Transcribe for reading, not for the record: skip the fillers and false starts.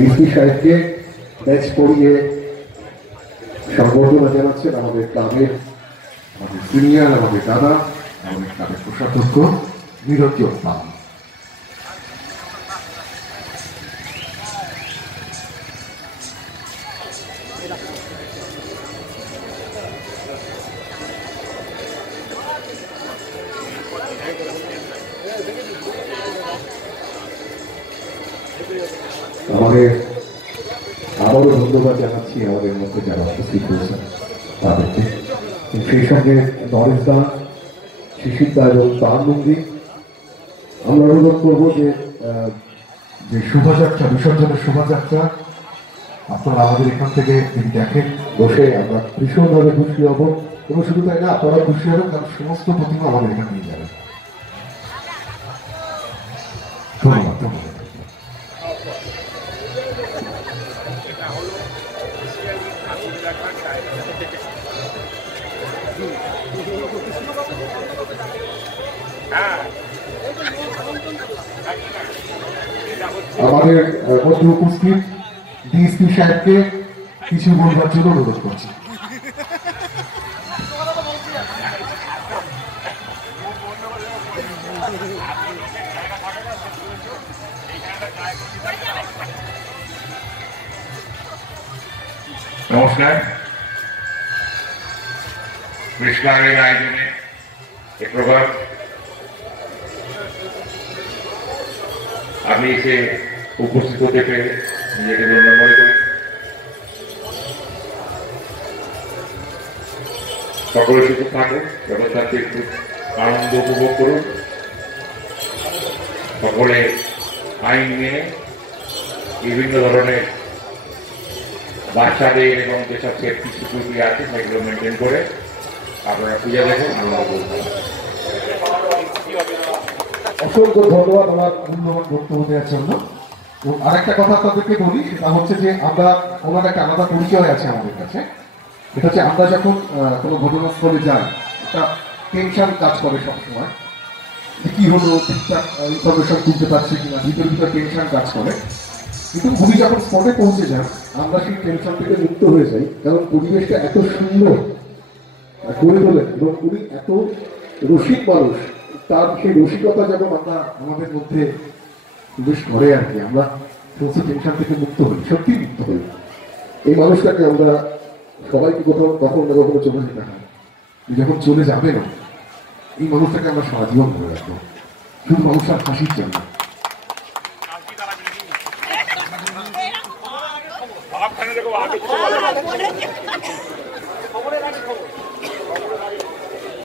DC সাহেবকে batch পড়িয়ে সংবর্ধনা জানাচ্ছেন আমাদের ক্লাবের আমাদের সিনিয়র আমাদের দাদা আমাদের ক্লাবের কোষাধ্যক্ষ মিরতি ওসমান। আমাদের আবারও ধন্যবাদ জানাচ্ছি আমাদের মধ্যে যারা উপস্থিত হয়েছেন তাদেরকে, সেই সঙ্গে নরেশ দা, শিশির দা এবং তার নন্দী। আমরা অনুরোধ করবো যে শোভাযাত্রা, বিসর্জনের শোভাযাত্রা আপনারা আমাদের এখান থেকে দেখেন বসে, আমরা ভীষণভাবে খুশি হব এবং শুধু তাই না, আপনারা খুশি হবেন কারণ সমস্ত প্রতিমা আমাদের এখানে নিয়ে যাবেন। ধন্যবাদ ধন্যবাদ। আমাদের মধ্যে উপস্থিত ডিএসপি সাহেবকে কিছু বলবার জন্য অনুরোধ করছি। নমস্কার। কৃষ্ণাঙ্গের আয়োজনে এ প্রভাব আমি এসে উপস্থিত হতে পেরে নিজেকে ধন্য মনে করি। সকলে সুযোগ থাকুন, জগৎটাকে একটু আনন্দ উপভোগ করুন। সকলে আইন মেনে বিভিন্ন ধরনের বাচ্চাদের এবং যেসব সেফটি সিকিউরিটি আছে সেগুলো মেনটেন করে আপনারা পূজা দেখুন, আনন্দ করবেন। অসংখ্য ধন্যবাদ আমার মূল্যবান বক্তব্য দেওয়ার জন্য। আরেকটা কথা আপনাদেরকে বলি, সেটা হচ্ছে যে আমরা ওনার একটা আলাদা পরিচয় আছে আমাদের কাছে। এটা হচ্ছে আমরা যখন কোনো ঘটনাস্থলে যাই, একটা টেনশন কাজ করে সবসময়, কি হলো, ঠিকঠাক ইনফরমেশন তুলতে পারছি কিনা, ভিতরে ভিতরে টেনশন কাজ করে। কিন্তু উনি যখন স্পটে পৌঁছে যান, আমরা সেই টেনশন থেকে মুক্ত হয়ে যাই, কারণ পরিবেশটা এত সুন্দর করে তোলেন এবং উনি এত রসিক মানুষ, তার সেই রসিকতা যেন আমরা আমাদের মধ্যে প্রবেশ করে আর কি, আমরা সমস্ত টেনশন থেকে মুক্ত হই, সত্যি মুক্ত হই। এই মানুষটাকে আমরা সবাইকে কোথাও কখনো না কখনো চলে যেতে হয়, যখন চলে যাবে না এই মানুষটাকে আমরা সারা জীবন ধরে রাখবো, শুধু মানুষটার হাসির জন্য। आप खाने देखो आगे